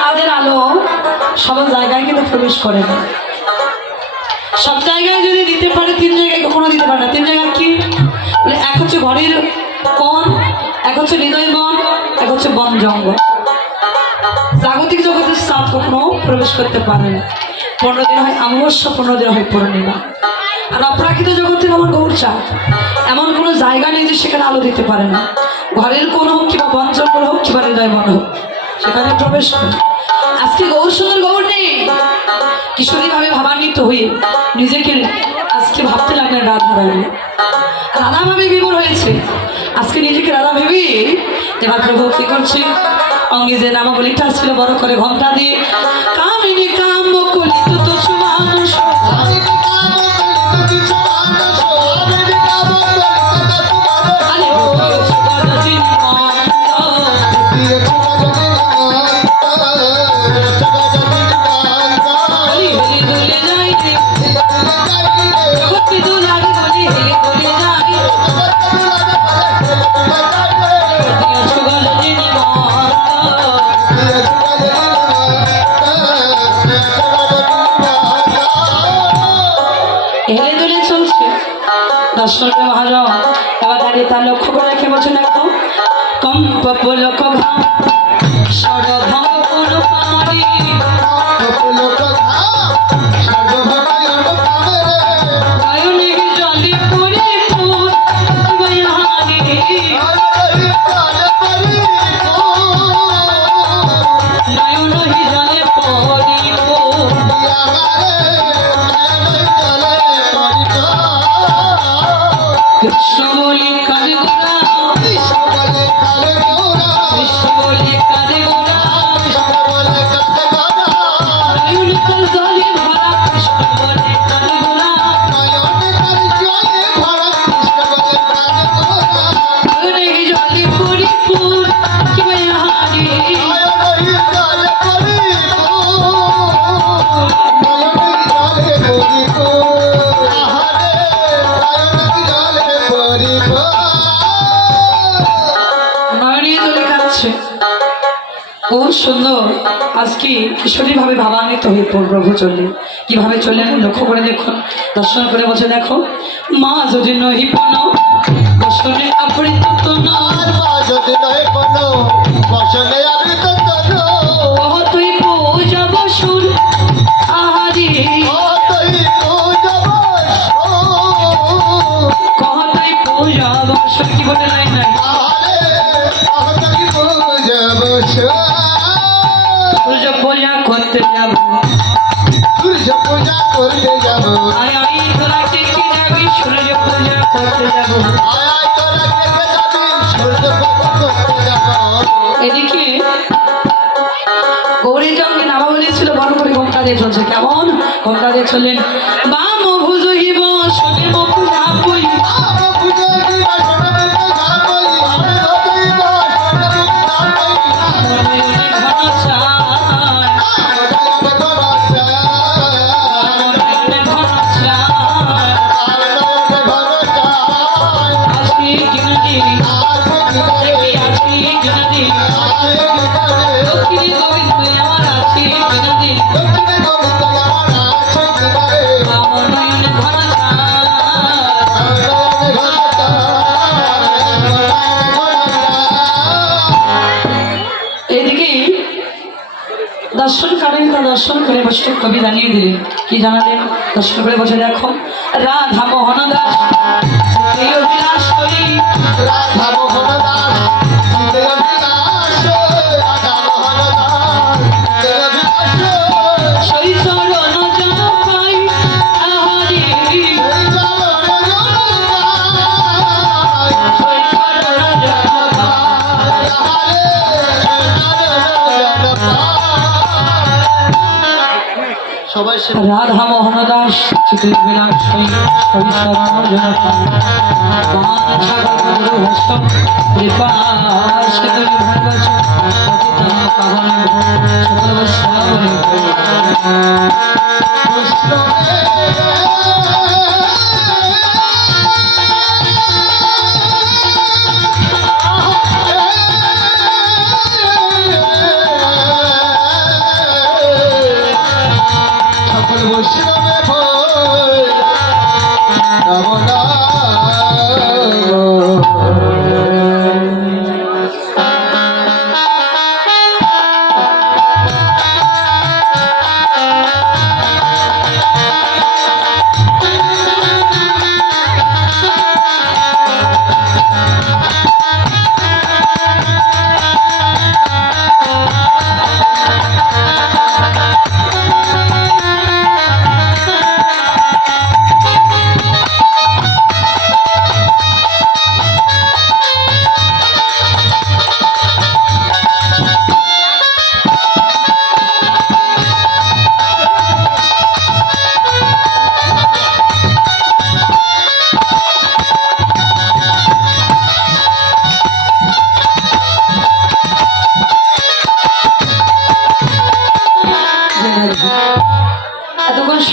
চাঁদের আলো সব জায়গায় কিন্তু প্রবেশ করে না। সব জায়গায় যদি দিতে পারে, তিন জায়গায় কখনো দিতে পারে না। তিন জায়গা কি? এক হচ্ছে ঘরের কোণ, এক হচ্ছে হৃদয় বন, এক হচ্ছে বন জঙ্গল। জাগতিক জগতের চাঁদ কখনো প্রবেশ করতে পারে না। 15 দিন হয় অমাবস্যা, 15 দিন হয় পূর্ণিমা। আর অপ্রাকৃত জগতের আমার গৌর চাঁদ এমন কোনো জায়গা নেই যে সেখানে আলো দিতে পারে না। ঘরের কোণ হোক কিংবা বন জঙ্গল হোক কিংবা হৃদয় বন হোক, সেখানে প্রবেশ করে। আজকে গৌর সুন্দর গৌর নেই, কিশোরী ভাবে ভাবান্বিত হয়ে নিজেকে আজকে ভাবতে লাগলেন রাধা রানী। রাধা ভাবে বিমূঢ় হয়েছে, আজকে নিজেকে রাধা ভেবে এবার প্রভু কি করছে? অঙ্গে যে নামাবলিটা ছিল বড় করে ঘন্টা দিয়ে, কামিনী কাম কলিত তো সুমানুষ, দর্শন মহাজন এবার দাঁড়িয়ে তার লক্ষ্য করে রেখে বলছেন, দেখো কম পপলক ঘাম সরভঙ্গ কোনো পানি, নয়নে জলে পরিপূর্ণ বয়ানি, নয়নে জলে পরিপূর্ণ কৃষ্ণ বলে কারে গোরা, কৃষ্ণ বলে কারে গোরা, নয়ন কল জলে ভরা কৃষ্ণ বলে কারে গোরা, নয়নে জলে পরিপূর্ণ কি বয়ানি, খুব সুন্দর। আজকে কিশোরী ভাবে ভাবান্বিত হয়ে প্রভু চললেন। কিভাবে চললেন লক্ষ্য করে দেখুন, দর্শন করে বলছে, দেখো মা যদি নহি পন বসনে আপৃত তন, কহ তুই পূজা বসুন আহারি, কহ তুই পূজা বসুন। কি বলে নাই নাই সূর্য পূজা করতে যাব, সূর্য পূজা করতে যাব, আয় আয় তোরা কে কে যাবি সূর্য পূজা করতে যাব, আয় আয় তোরা কে কে যাবি সূর্য পূজা করতে যাব। এদিকে গৌরী জঙ্গে নামা বলেছিল বড় করে ঘোমটা দিয়ে চলছে। কেমন ঘোমটা দিয়ে চললেন? বাম ভুজ হইব শোনে মুখ ঝাপুই, দর্শন করেন তা দর্শন করে বৈষ্ণব কবি জানিয়ে দিলেন। কি জানালেন? দর্শন করে বসে দেখো রাধা মোহন দাস অভিলাষ করি, রাধা মোহন দাস রাধা মোহন দাস চিত্র বিলাস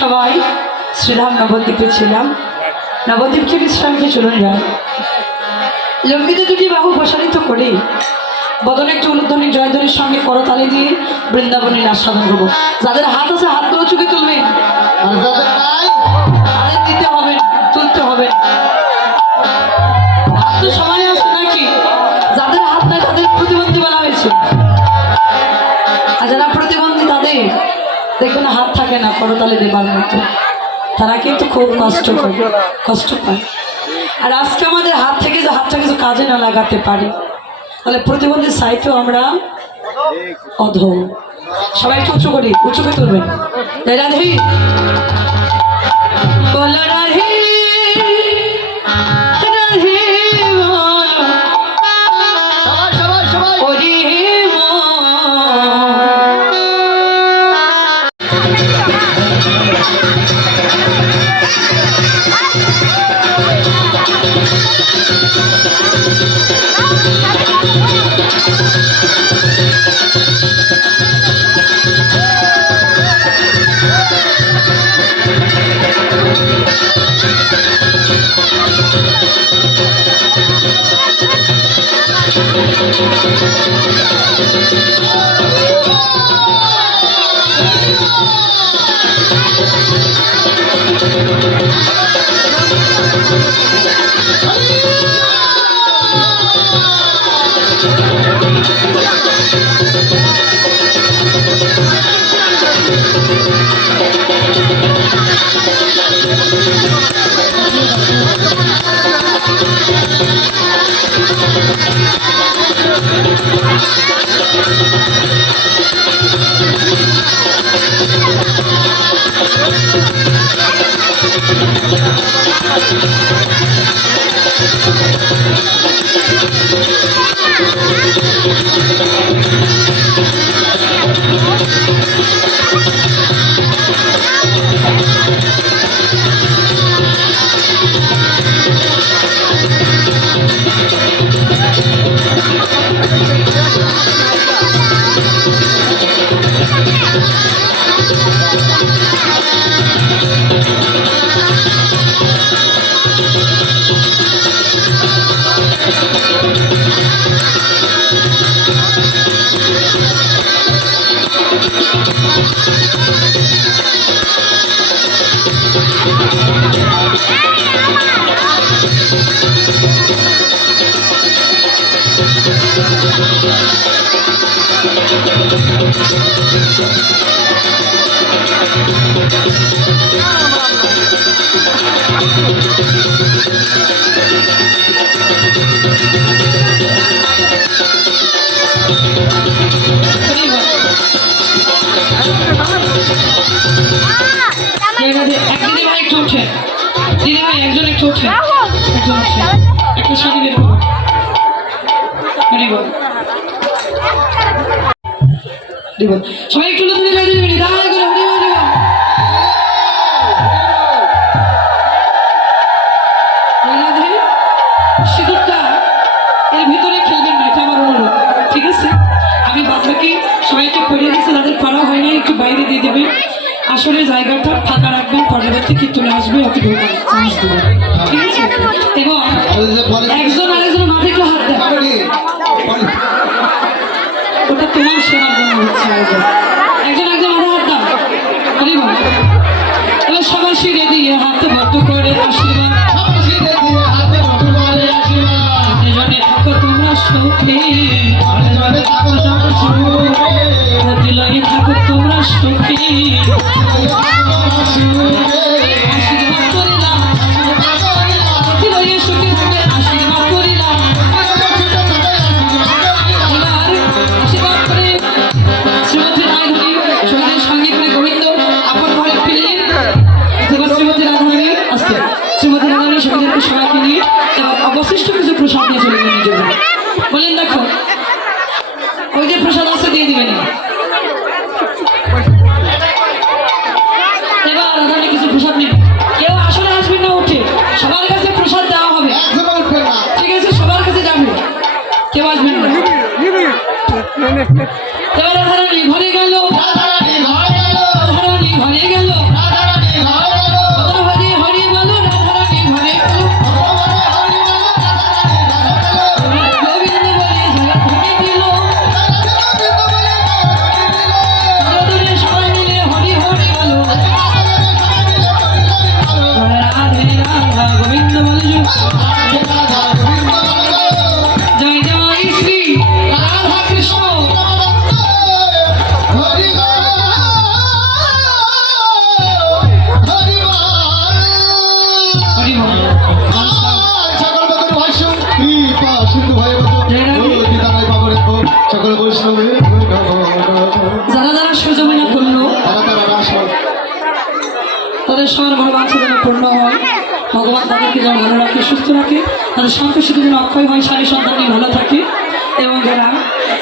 সবাই শ্রীধাম নবদ্বীপে ছিলাম। নবদ্বীপকে বিশ্রামকে চলুন যায়। লম্বিত দুটি বাহু প্রসারিত করে বদনে একটু উলুধ্বনি জয়ধ্বনির সঙ্গে করতালি দিয়ে বৃন্দাবনের আস্বাদন করবো। যাদের হাত আছে হাতগুলো চুকে তুলবেন, তাদের দিতে হবে তুলতে হবে। হাত তো সবাই আছে নাকি? যাদের হাত নাই তাদের প্রতিবন্ধী বলা হয়েছে, আর যারা প্রতিবন্ধী তাদের দেখবেন হাত থাকে না করতালি দেবার মতো, তারা কিন্তু খুব কষ্ট পায়। আর আজকে আমাদের হাতটা কিছু কাজে না লাগাতে পারি, তাহলে প্রতিবন্ধী সাইটেও আমরা অধম। সবাই একটু উঁচু করে তুলবেন। রাধে বল রাধে রাধে সবাই একটু সিঁদুরটা এর ভিতরে খেলবেন না, এটা আমার অনুরোধ, ঠিক আছে? আমি বাচ্চাকে সবাইকে পড়িয়ে দিচ্ছি, তাদের পড়া হয়নি একটু বাইরে দিয়ে দেবেন। আসলে জায়গাটা ফাঁকা রাখবেন, পরবর্তী কীর্তনে আসবে অত চান্স দেবেন, ঠিক আছে? এবং একজন আরেকজন মাথায় একটু হাত দেয়, ওটা তোমার সেবার জন্য হচ্ছে। একজন একজন মাথা হাত দাও, এবার সবাই সিঁড়ে দিয়ে হাতে ভর্ত করে আশীর্বাদ তোমরা সুখে থাকো, তোমরা সুখে আশীর্বাদ করিলাম, সুখে থাকে আশীর্বাদ করিলাম। এবার আশীর্বাদ করে শ্রীমতী যেন ভালো রাখে, সুস্থ রাখে, তাদের সন্তান শুধু যেন অক্ষয় হয়, স্বামী সন্তান নিয়ে ভালো থাকে। এবং যারা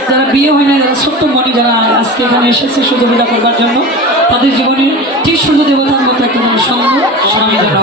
যারা বিয়ে হয় না, যারা ছোট্ট মনে যারা আজকে এখানে এসেছে সহযোগিতা করবার জন্য, তাদের জীবনে ঠিক সূর্য দেবতার মতো একটা যেন সঙ্গ স্বামী যেন